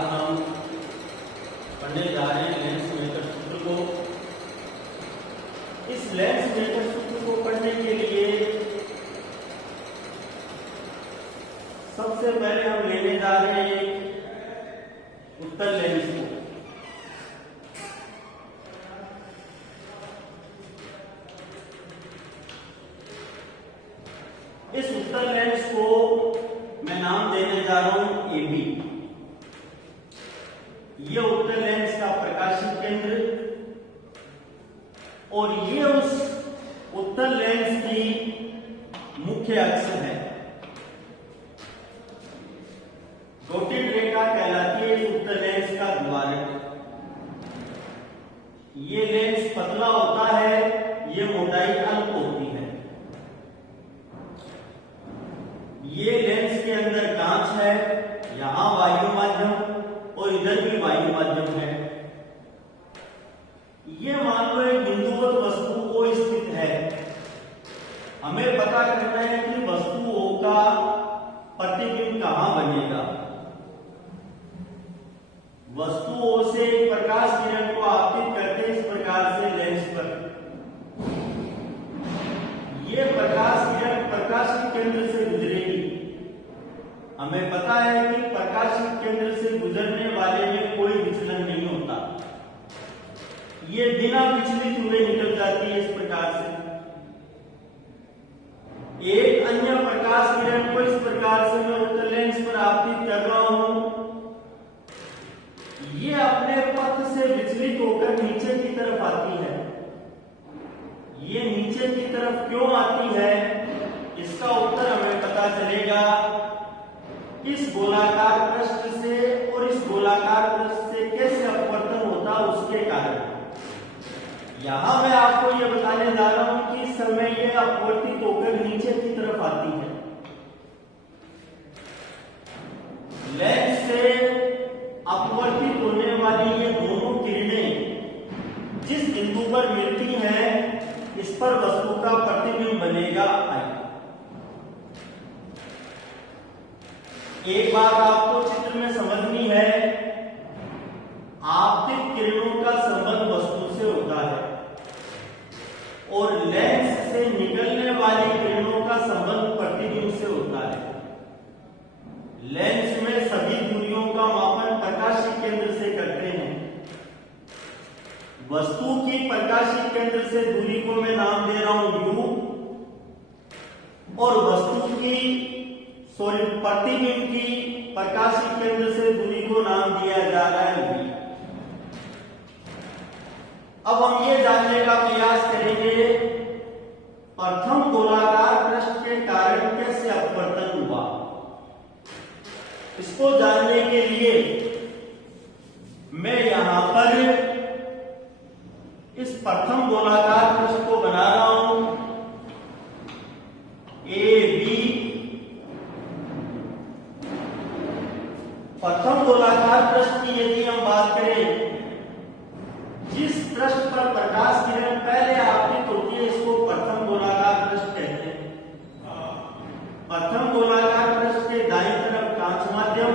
आज हम पढ़ने जा रहे हैं लेंस मेकर सूत्र को। इस लेंस मेकर सूत्र को पढ़ने के लिए सबसे पहले हम लेने जा रहे हैं उत्तल लेंस को। इस उत्तल लेंस को मैं नाम देने जा रहा हूं AB। ये उत्तल लेंस का प्रकाशीय केंद्र और ये उस उत्तल लेंस की मुख्य अक्ष है। डॉटेड रेखा कहलाती है इस उत्तल लेंस का द्वारक। ये लेंस पतला होता है, ये मोटाई अल्प होती है। ये लेंस के अंदर कांच है, यहां वायु माध्यम और इधर भी वायु माध्यम है। ये मान लो एक बिंदुवत वस्तु O स्थित है। हमें पता करना है कि वस्तु O का प्रतिबिंब कहां बनेगा। वस्तु O से एक प्रकाश किरण को आपतित करते इस प्रकार से लेंस पर। यह प्रकाश किरण प्रकाशीय केंद्र से गुजरेगी। हमें पता है कि प्रकाशीय केंद्र से गुजरने वाले में कोई विचलन नहीं होता। ये बिना विचलित हुए निकल जाती है इस प्रकार से। एक अन्य प्रकाश किरण को इस प्रकार से मैं उत्तल लेंस पर आपतित कर रहा हूं। ये अपने पथ से विचलित होकर नीचे की तरफ आती है। ये नीचे की तरफ क्यों आती है, इसका उत्तर हमें पता चलेगा इस गोलाकार पृष्ठ से और इस गोलाकार पृष्ठ से कैसे अपवर्तन होता उसके कारण। यहां मैं आपको यह बताने जा रहा हूं कि इस समय यह अपवर्तित होकर नीचे की तरफ आती है। लेंस से अपवर्तित होने वाली ये दोनों किरणें जिस बिंदु पर मिलती हैं, इस पर वस्तु का प्रतिबिंब बनेगा I। एक बात आपको चित्र में समझनी है, आपतित किरणों का संबंध वस्तु से होता है और लेंस से निकलने वाली किरणों का संबंध प्रतिबिंब से होता है। लेंस में सभी दूरियों का मापन प्रकाशीय केंद्र से करते हैं। वस्तु की प्रकाशीय केंद्र से दूरी को मैं नाम दे रहा हूं U और वस्तु की प्रतिबिंब की प्रकाशीय केंद्र से दूरी को नाम दिया जा रहा है V। अब हम ये जानने का प्रयास करेंगे प्रथम गोलाकार पृष्ठ के कारण कैसे अपवर्तन हुआ। इसको जानने के लिए मैं यहां पर इस प्रथम गोलाकार पृष्ठ को बना रहा हूं AB। प्रथम गोलाकार पृष्ठ की यदि हम बात करें, जिस पृष्ठ पर प्रकाश किरण पहले आपतित होती है इसको प्रथम गोलाकार पृष्ठ कहते हैं। प्रथम गोलाकार पृष्ठ के दाईं तरफ कांच माध्यम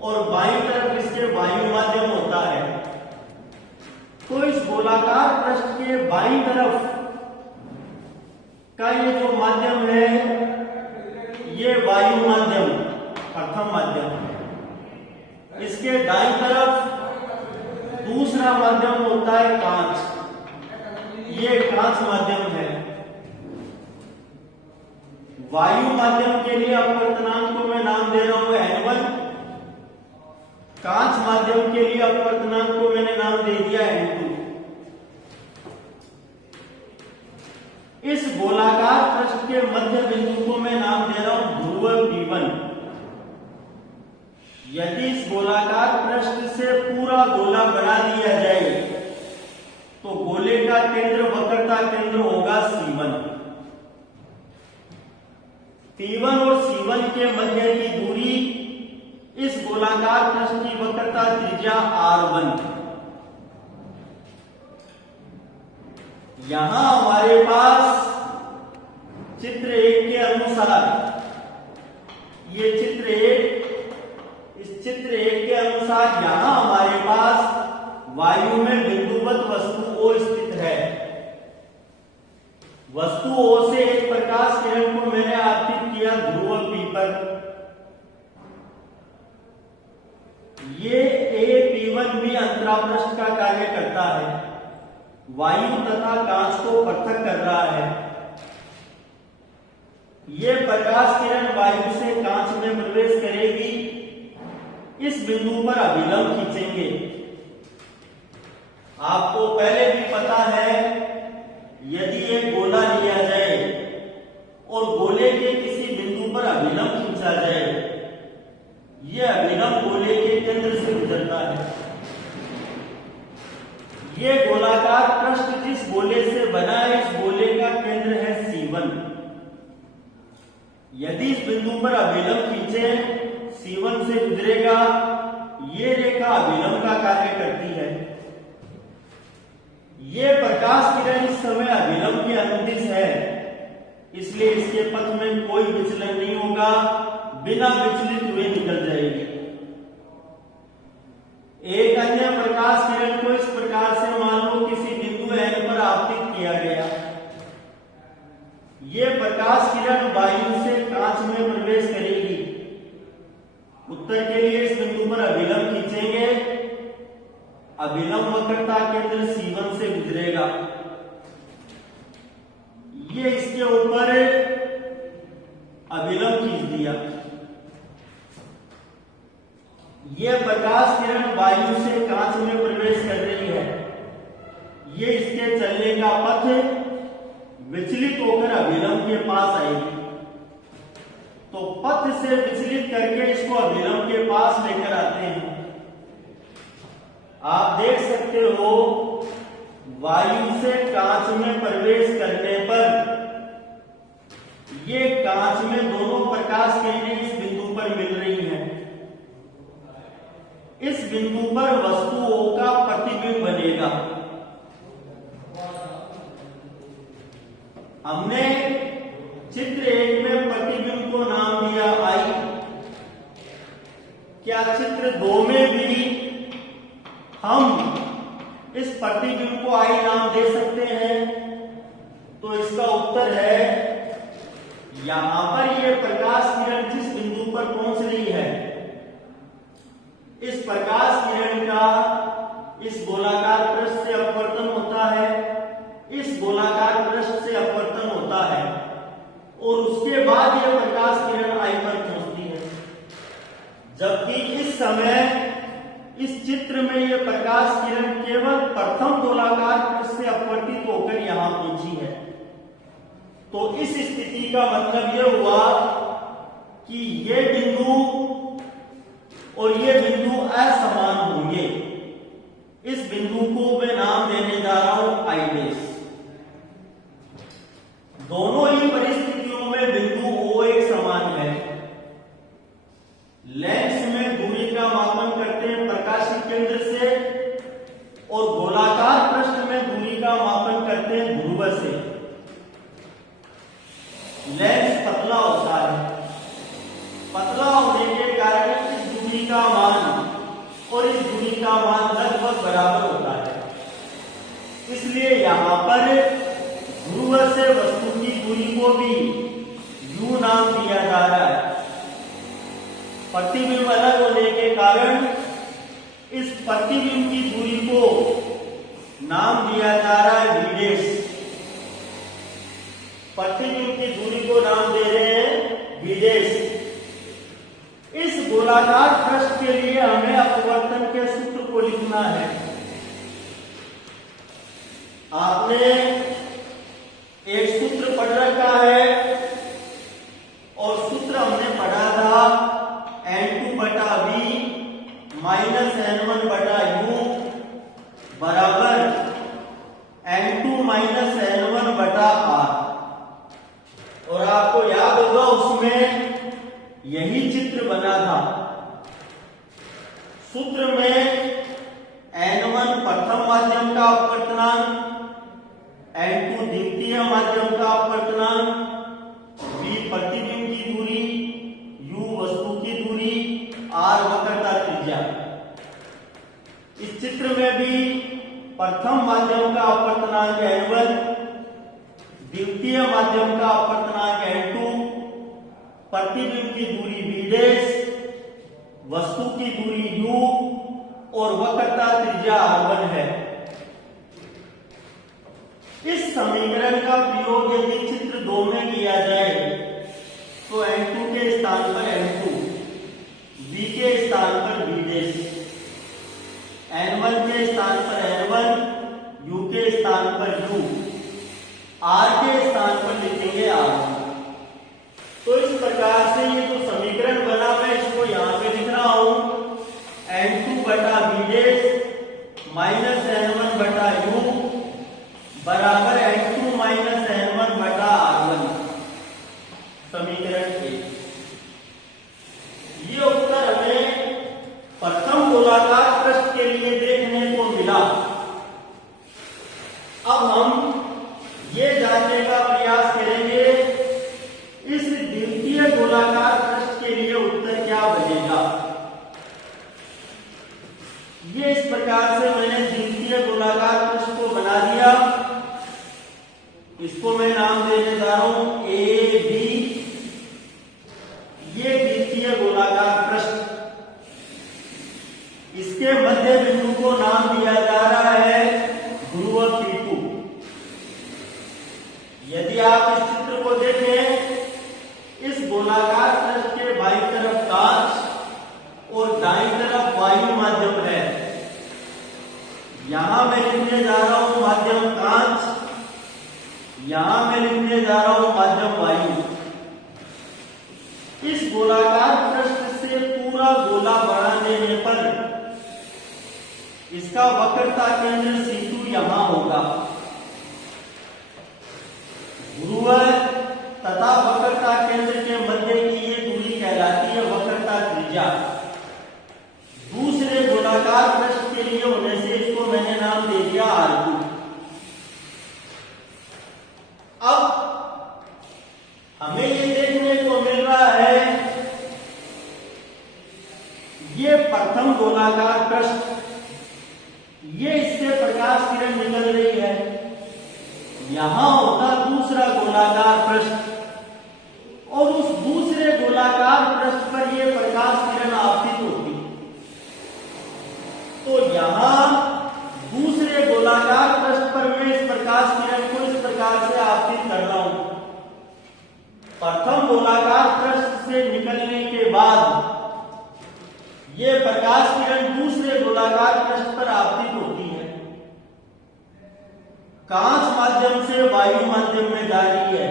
और बाईं तरफ इसके वायु माध्यम होता है। तो इस गोलाकार पृष्ठ के बाईं तरफ का ये जो माध्यम है, ये वायु माध्यम प्रथम माध्यम। इसके दाईं तरफ दूसरा माध्यम होता है कांच, ये कांच माध्यम है। वायु माध्यम के लिए अपवर्तनांक को मैं नाम दे रहा हूं N1। कांच माध्यम के लिए अपवर्तनांक को मैंने नाम दे दिया N2। इस गोलाकार पृष्ठ के मध्य बिंदु को मैं नाम दे रहा हूं ध्रुव P1। यदि इस गोलाकार पृष्ठ से पूरा गोला बना दिया जाए तो गोले का केंद्र वक्रता केंद्र होगा C1। P1 और C1 के मध्य की दूरी इस गोलाकार पृष्ठ की वक्रता त्रिज्या R1। यहां हमारे पास चित्र 1 के अनुसार, ये चित्र 1, इस चित्र 1 के अनुसार अनुसार यहां हमारे पास वायु में बिंदुवत वस्तु O स्थित है। वस्तु O से एक प्रकाश किरण को मैंने आपतित किया ध्रुव P पर। ये P1B अंतरापृष्ठ का कार्य करता है, वायु तथा कांच को पृथक कर रहा है। ये प्रकाश किरण वायु से कांच में प्रवेश करेगी, इस बिंदु पर अभिलंब खींचेंगे। आपको पहले भी पता है, यदि एक गोला लिया जाए और गोले के किसी बिंदु पर अभिलंब खींचा जाए, यह अभिलंब गोले के केंद्र से गुजरता है। यह गोलाकार पृष्ठ जिस गोले से बना है, इस गोले का केंद्र है C1। यदि इस बिंदु पर अभिलंब खींचे, C1 से गुजरेगा, ये रेखा अभिलंब का कार्य करती है। ये प्रकाश किरण इस समय अभिलंब के अनुदिश है, इसलिए इसके पथ में कोई विचलन नहीं होगा, बिना विचलित हुए निकल जाएगी। एक अन्य प्रकाश किरण को इस प्रकार से मान लो किसी बिंदु N पर आपतित किया गया। यह प्रकाश किरण वायु से कांच में प्रवेश करेगी। उत्तर के लिए इस बिंदु पर अभिलंब खींचेंगे, अभिलंब वक्रता केंद्र C1 से गुजरेगा। ये इसके ऊपर अभिलंब खींच दिया। यह प्रकाश किरण वायु से कांच में प्रवेश कर रही है। ये इसके चलने का पथ विचलित होकर अभिलंब के पास आएगी, तो पथ से विचलित करके इसको अभिलंब के पास लेकर आते हैं। आप देख सकते हो, वायु से कांच में प्रवेश करने पर ये कांच में दोनों प्रकाश किरणें इस बिंदु पर मिल रही हैं। इस बिंदु पर वस्तु O का प्रतिबिंब बनेगा। हमने चित्र 1 में प्रतिबिंब को नाम दिया I। क्या चित्र 2 में भी हम इस प्रतिबिंब को I नाम दे सकते हैं? तो इसका उत्तर है, यहां पर यह प्रकाश किरण जिस बिंदु पर पहुंच रही है, इस प्रकाश किरण का इस गोलाकार पृष्ठ से अपवर्तन होता है, इस गोलाकार पृष्ठ से अपवर्तन होता है, और उसके बाद यह प्रकाश किरण I पर पहुंचती है। जबकि इस समय इस चित्र में यह प्रकाश किरण केवल प्रथम गोलाकार पृष्ठ से अपवर्तित होकर यहां पहुंची है। तो इस स्थिति का मतलब यह हुआ कि यह बिंदु और ये बिंदु असमान होंगे। इस बिंदु को मैं नाम देने जा रहा हूं I'। दोनों ही परिस्थितियों में बिंदु O एक समान है। लेंस में दूरी का मापन करते हैं प्रकाशिक केंद्र से, और गोलाकार पृष्ठ में दूरी का मापन करते हैं ध्रुव से। लेंस पतला होता है, पतला होने के कारण इस दूरी का मान और इस दूरी का मान लगभग बराबर होता है। इसलिए यहां पर ध्रुव से वस्तु की दूरी को भी U नाम दिया जा रहा है। प्रतिबिंब अलग होने के कारण इस प्रतिबिंब की दूरी को नाम दिया जा रहा है V'। प्रतिबिंब की दूरी को नाम दे रहे हैं V'। इस गोलाकार पृष्ठ के लिए हमें अपवर्तन के सूत्र को लिखना है। आपने एक सूत्र पढ़ रखा है, और सूत्र हमने पढ़ा था N2 बटा V माइनस N1 बटा U बराबर N2 माइनस N1 बटा R। और आपको याद होगा उसमें यही चित्र बना था। सूत्र में N1 प्रथम माध्यम का अपवर्तनांक, N2 द्वितीय माध्यम का अपवर्तनांक, V प्रतिबिंब की दूरी, U वस्तु की दूरी, R वक्रता त्रिज्या। चित्र में भी प्रथम माध्यम का अपवर्तनांक n1, द्वितीय माध्यम का अपवर्तनांक n2, प्रतिबिंब की दूरी b', वस्तु की दूरी u और वक्रता त्रिज्या r1 है। इस समीकरण का प्रयोग यदि चित्र 2 में किया जाए तो n2 के स्थान पर n2, b के स्थान पर b', n1 के स्थान पर n1, u के स्थान पर u, r के स्थान पर लिखेंगे r1। तो इस प्रकार से ये जो समीकरण बना मैं इसको यहां पे लिख रहा हूं, n2 बटा b' माइनस n1 बटा u बराबर n2 माइनस n1 बटा r1, समीकरण 1। ये उत्तर हमें प्रथम गोलाकार पृष्ठ के लिए देखने को मिला। अब हम ये जानने का प्रयास करेंगे इस द्वितीय गोलाकार पृष्ठ के लिए उत्तर क्या बनेगा। ये इस प्रकार से मैंने द्वितीय गोलाकार पृष्ठ को बना दिया। इसको मैं नाम देने जा रहा हूं ए बी। ये द्वितीय गोलाकार पृष्ठ, इसके मध्य बिंदु को नाम दिया जा रहा है ध्रुव P2। यदि आप इस चित्र को देखें, इस गोलाकार पृष्ठ के बाईं तरफ कांच और दाईं तरफ वायु माध्यम है। यहां मैं लिखने जा रहा हूं माध्यम कांच, यहां मैं लिखने जा रहा हूं माध्यम वायु। इस गोलाकार पृष्ठ से पूरा गोला बना देने पर इसका वक्रता केंद्र C2 यहां होगा। ध्रुव तथा वक्रता केंद्र के मध्य की ये दूरी कहलाती है वक्रता त्रिज्या। दूसरे गोलाकार पृष्ठ के लिए होने से इसको मैंने नाम दे दिया R2। अब हमें ये देखने को मिल रहा है, ये प्रथम गोलाकार पृष्ठ, ये इससे प्रकाश किरण निकल रही है। यहां होता दूसरा गोलाकार पृष्ठ और उस दूसरे गोलाकार पृष्ठ पर यह प्रकाश किरण आपतित होती। तो यहां दूसरे गोलाकार पृष्ठ पर मैं इस प्रकाश किरण को इस प्रकार से आपतित कर रहा हूं। प्रथम गोलाकार पृष्ठ से निकलने के बाद यह प्रकाश किरण दूसरे गोलाकार पृष्ठ पर आपतित होती है। कांच माध्यम से वायु माध्यम में जा रही है।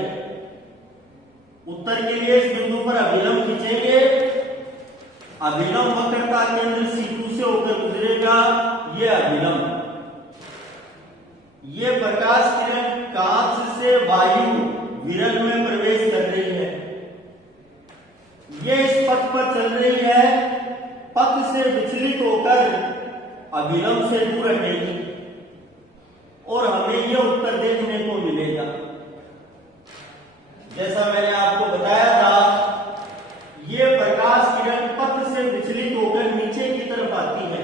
उत्तर के लिए इस बिंदु पर अभिलंब खींचेंगे। अभिलंब वक्रता केंद्र C2 से होकर गुजरेगा। यह अभिलंब, यह प्रकाश किरण कांच से वायु विरल में प्रवेश कर रही है। यह इस पथ पर चल रही है। पथ से विचलित होकर अभिलंब से दूर हटेगी और हमें यह उत्तर देखने को मिलेगा। जैसा मैंने आपको बताया था, यह प्रकाश किरण पथ से विचलित होकर नीचे की तरफ आती है।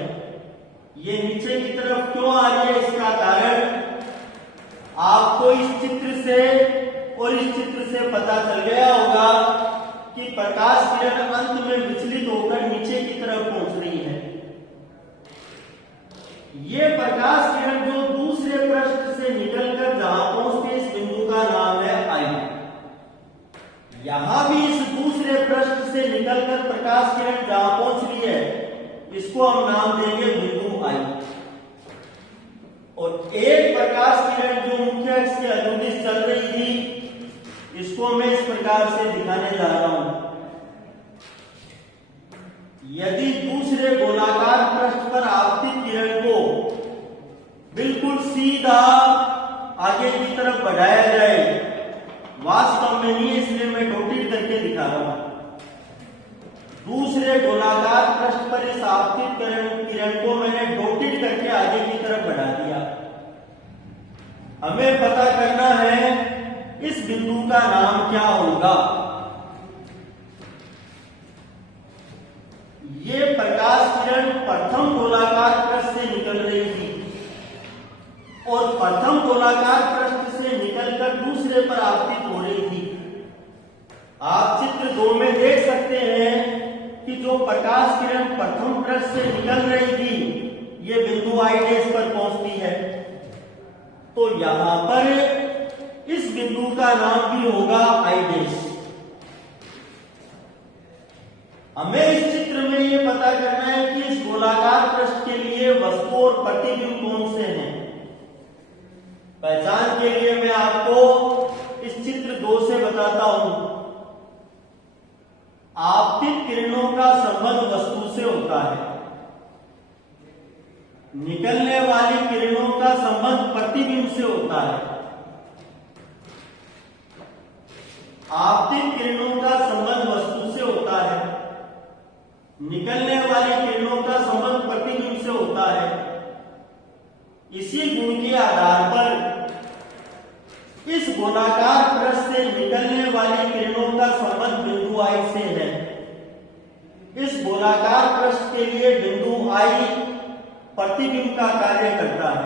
यह नीचे की तरफ क्यों आ रही है, इसका कारण आपको इस चित्र से और इस चित्र से पता चल गया होगा कि प्रकाश किरण अंत में विचलित होकर नीचे की तरफ पहुंच रही है। यह प्रकाश किरण जो दूसरे पृष्ठ से निकलकर जहां पहुंचती है, इस बिंदु का नाम है I। यहां भी इस दूसरे पृष्ठ से निकलकर प्रकाश किरण जहां पहुंच रही है, इसको हम नाम देंगे बिंदु I। और एक प्रकाश किरण जो मुख्य अक्ष के अनुदिश चल रही थी, इसको मैं इस प्रकार से दिखाने जा रहा हूं। यदि दूसरे गोलाकार पृष्ठ पर आपतित किरण को बिल्कुल सीधा आगे की तरफ बढ़ाया जाए, वास्तव में नहीं, इसलिए मैं रोटेट करके दिखा रहा हूं। दूसरे गोलाकार पृष्ठ पर इस आपतित किरण को मैंने रोटेट करके आगे की तरफ बढ़ा दिया। हमें पता करना है इस बिंदु का नाम क्या होगा। ये प्रकाश किरण प्रथम गोलाकार पृष्ठ से निकल 2 में देख सकते हैं कि जो प्रकाश किरण प्रथम पृष्ठ से निकल रही थी ये बिंदु आई डैश पर पहुंचती है। तो यहां पर इस बिंदु का नाम भी होगा आई डैश। हमें इस चित्र में ये पता करना है कि इस गोलाकार पृष्ठ के लिए वस्तु और प्रतिबिंब कौन से हैं। पहचान के लिए मैं आपको इस चित्र 2 से बताता हूं। आपतित किरणों का संबंध वस्तु से होता है, निकलने वाली किरणों का संबंध प्रतिबिंब से होता है। आपतित किरणों का संबंध वस्तु से होता है, निकलने वाली किरणों का संबंध प्रतिबिंब से होता है। इसी गुण के आधार पर इस गोलाकार पृष्ठ से निकलने वाली किरणों का संबंध बिंदु आई से है। इस गोलाकार पृष्ठ के लिए बिंदु आई प्रतिबिंब का कार्य करता है।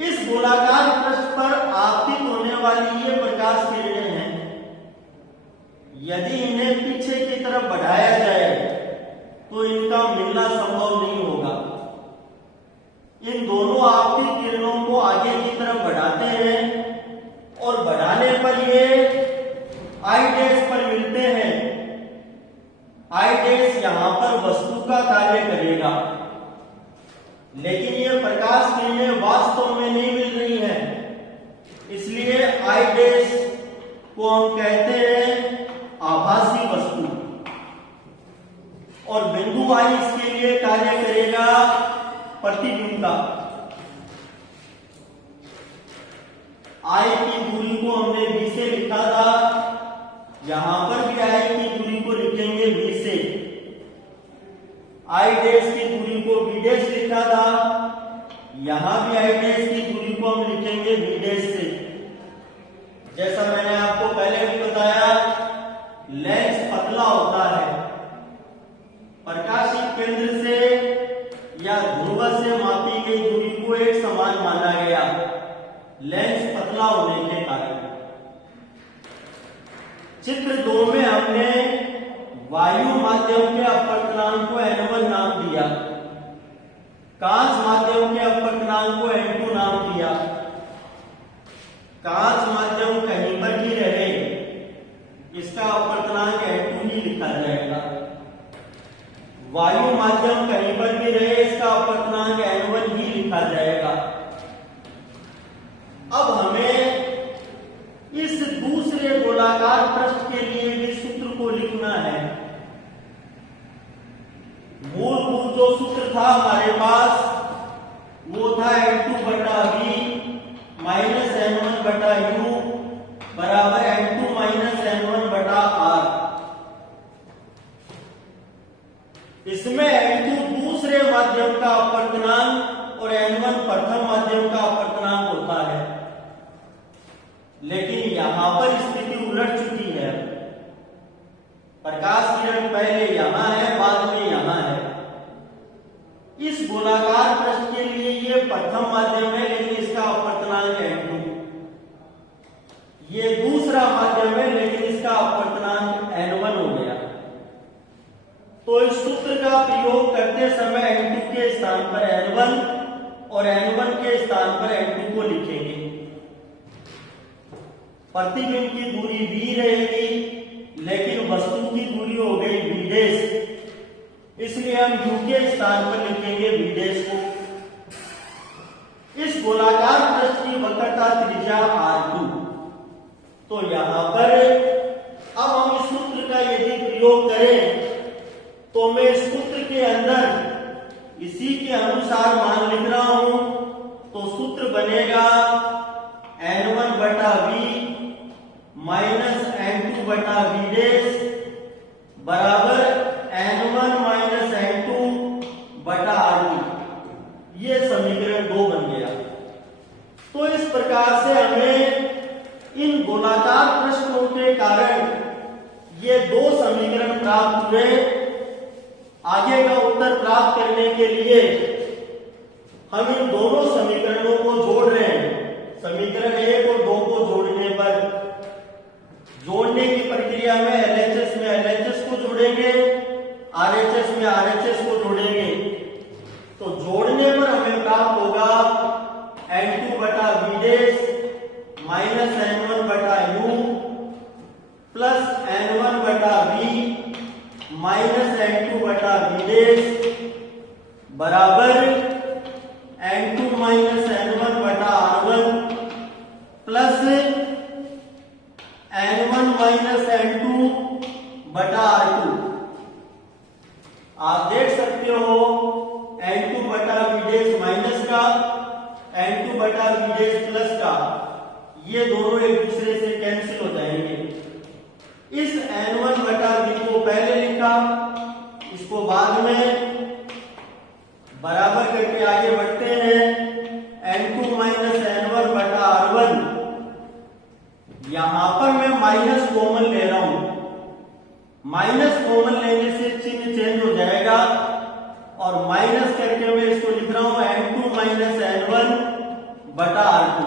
इस गोलाकार पृष्ठ पर आपतित होने वाली ये प्रकाश किरणें हैं। यदि इन्हें पीछे की तरफ बढ़ाया जाए तो इनका मिलना संभव नहीं होगा। इन दोनों आपतित किरणों को आगे की तरफ बढ़ाते हैं और बढ़ाने पर ये आई डैश पर मिलते हैं। आई डैश यहां पर वस्तु का कार्य करेगा, लेकिन ये प्रकाश किरणें वास्तव में नहीं मिल रही हैं, इसलिए आई डैश को हम कहते हैं आभासी वस्तु। और बिंदु आई इसके लिए कार्य करेगा प्रतिबिंब का। आई की दूरी को हमने v से लिखा था, यहां पर भी आई की दूरी को लिखेंगे v से। आई डैश की दूरी को v डैश लिखा था, यहां भी आई डैश की दूरी को हम लिखेंगे v डैश से। जैसा मैंने आपको पहले भी बताया, लेंस पतला होता है। प्रकाशित केंद्र से या ध्रुव से मापी गई दूरी को एक समान माना गया, लेंस पतला होने के कारण। चित्र 2 में हमने वायु माध्यम के अपवर्तनांक को n1 नाम दिया, कांच माध्यम के अपवर्तनांक को n2 नाम दिया। कांच माध्यम कहीं पर भी रहे, इसका अपवर्तनांक n2 ही लिखा जाएगा। वायु माध्यम कहीं पर भी रहे, इसका अपवर्तनांक n1 ही लिखा जाएगा। अब हमें इस दूसरे गोलाकार पृष्ठ के लिए भी सूत्र को लिखना है। मूलभूत जो सूत्र था हमारे पास वो था n2 बटा v माइनस n1 बटा u बराबर n2 माइनस n1 बटा r। इसमें n2 दूसरे माध्यम का अपवर्तनांक और n1 प्रथम माध्यम का अपवर्तनांक होता है, लेकिन यहां पर स्थिति उलट चुकी है। प्रकाश किरण पहले यहां है, बाद में यहां है। इस गोलाकार पृष्ठ के लिए ये प्रथम माध्यम है, लेकिन इसका अपवर्तनांक n2। ये दूसरा माध्यम है, लेकिन इसका अपवर्तनांक n1 हो गया। तो इस सूत्र का प्रयोग करते समय n2 के स्थान पर n1 और n1 के स्थान पर n2 को लिखेंगे। प्रतिबिंब की दूरी v रहेगी, लेकिन वस्तु की दूरी हो गई v डैश, इसलिए हम u के स्थान पर लिखेंगे v डैश को। इस गोलाकार पृष्ठ की वक्रता त्रिज्या r2। तो यहां पर अब हम इस सूत्र का यदि प्रयोग करें तो मैं इस सूत्र के अंदर इसी के अनुसार मान लिख रहा हूं, तो सूत्र बनेगा n1 बटा v माइनस n2 बटा v डैश बराबर n1 माइनस n2 बटा r2। ये समीकरण 2 बन गया। तो इस प्रकार से हमें इन गोलाकार पृष्ठों के कारण ये 2 समीकरण प्राप्त हुए। आगे का उत्तर प्राप्त करने के लिए हम इन दोनों समीकरणों को जोड़ रहे हैं। समीकरण 1 और 2 को जोड़ने पर जोड़ने की प्रक्रिया में LHS में LHS को जोड़ेंगे, RHS में RHS को जोड़ेंगे। तो जोड़ने पर हमें प्राप्त होगा N2 बटा V डैश माइनस N1 बटा U प्लस N1 बटा V माइनस N2 बटा V डैश बराबर N2 माइनस N1 बटा R1 plus N1 minus N2 बटा R2। आप देख सकते हो N2 बटा V डैश माइनस का, N2 बटा V डैश प्लस का, ये दोनों एक दूसरे से कैंसिल हो जाएंगे। इस N1 बटा V को पहले लिखा, इसको बाद में बराबर करके आगे बढ़ते हैं। N2 माइनस N1 बटा R1, यहां पर मैं माइनस कॉमन ले रहा हूं। माइनस कॉमन लेने से चिन्ह चेंज हो जाएगा और माइनस करके मैं इसको लिख रहा हूं N2 माइनस N1 बटा R2।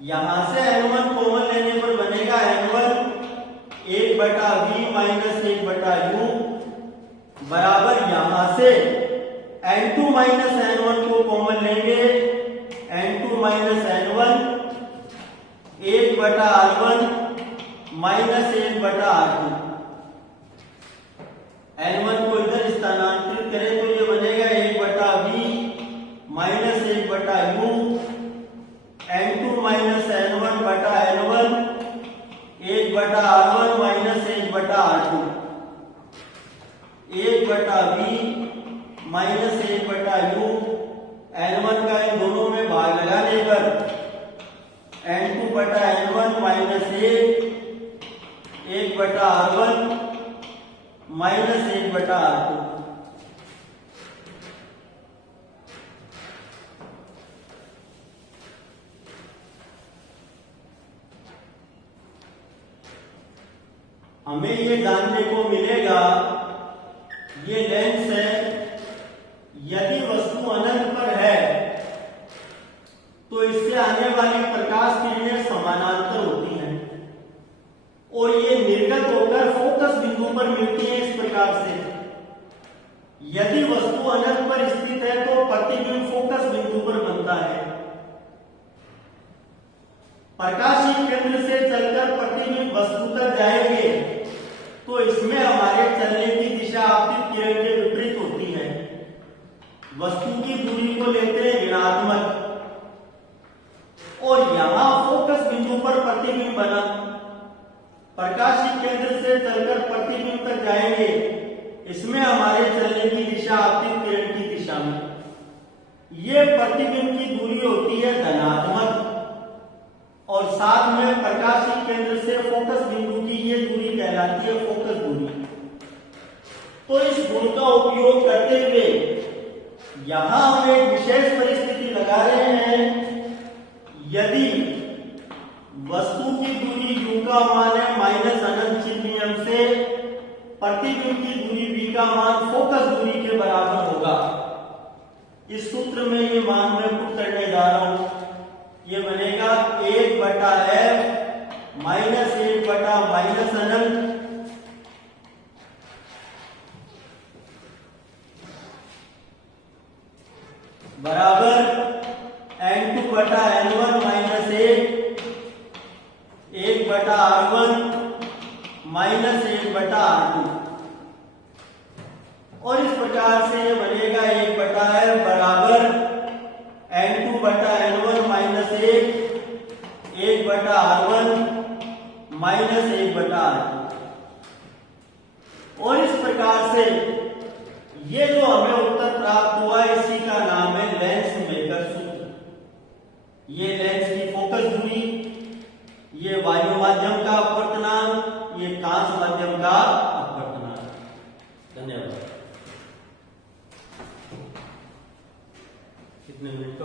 यहां से N1 कॉमन लेने पर बनेगा N1 1 बटा V माइनस 1 बटा U बराबर यहां से N2 माइनस N1 को कॉमन लेंगे, N2 माइनस N1 1 बटा R1 माइनस 1 बटा R2। N1 को इधर स्थानांतरित करें तो ये बनेगा 1 बटा V माइनस 1 बटा U, N2 माइनस N1 बटा N1 1 बटा R1 माइनस 1 बटा R2, 1 बटा V माइनस 1 बटा U। N1 का इन दोनों में भाग लगाने पर N2 बटा N1 माइनस 1 बटा R1 माइनस 1 बटा R2। हमें ये जानने को मिलेगा, ये लेंस है, यदि वस्तु अनंत पर है तो इससे आने वाली प्रकाश किरणें समानांतर होती हैं और ये निर्गत होकर फोकस बिंदु पर मिलती है। इस प्रकार से यदि वस्तु अनंत पर स्थित है तो प्रतिबिंब फोकस बिंदु पर बनता है। प्रकाशीय केंद्र से चलकर प्रतिबिंब वस्तु तक जाएंगे तो इसमें हमारे चलने की दिशा आपतित किरण के विपरीत होती है। वस्तु की दूरी को लेते हैं ऋणात्मक और यहां फोकस बिंदु पर प्रतिबिंब बना, प्रकाशीय केंद्र से चलकर प्रतिबिंब तक जाएंगे, इसमें हमारे चलने की दिशा आपतित किरण की दिशा में। ये प्रतिबिंब की दूरी होती है धनात्मक और साथ में प्रकाशीय केंद्र से फोकस बिंदु की ये दूरी कहलाती है फोकस दूरी। तो इस गुण का उपयोग करते हुए यहां हम एक विशेष परिस्थिति लगा रहे हैं। यदि वस्तु की दूरी u का मान है माइनस अनंत चिन्ह नियम से, प्रतिबिंब की दूरी v का मान फोकस दूरी के बराबर होगा। इस सूत्र में ये मान मैं पुट करने जा रहा हूं। ये बनेगा 1 बटा f माइनस 1 बटा माइनस अनंत बराबर N2 बटा N1 माइनस 1 बटा R1 माइनस 1 बटा R2। और इस प्रकार से ये बनेगा 1 बटा f बराबर N2 बटा N1 माइनस 1 बटा R1 माइनस 1 बटा R2। और इस प्रकार से ये जो हमें उत्तर प्राप्त हुआ इसी का नाम है लेंस मेकर सूत्र। ये लेंस की फोकस दूरी, ये वायु माध्यम का अपवर्तनांक, ये कांच माध्यम का अपवर्तनांक। धन्यवाद। कितने मिनट का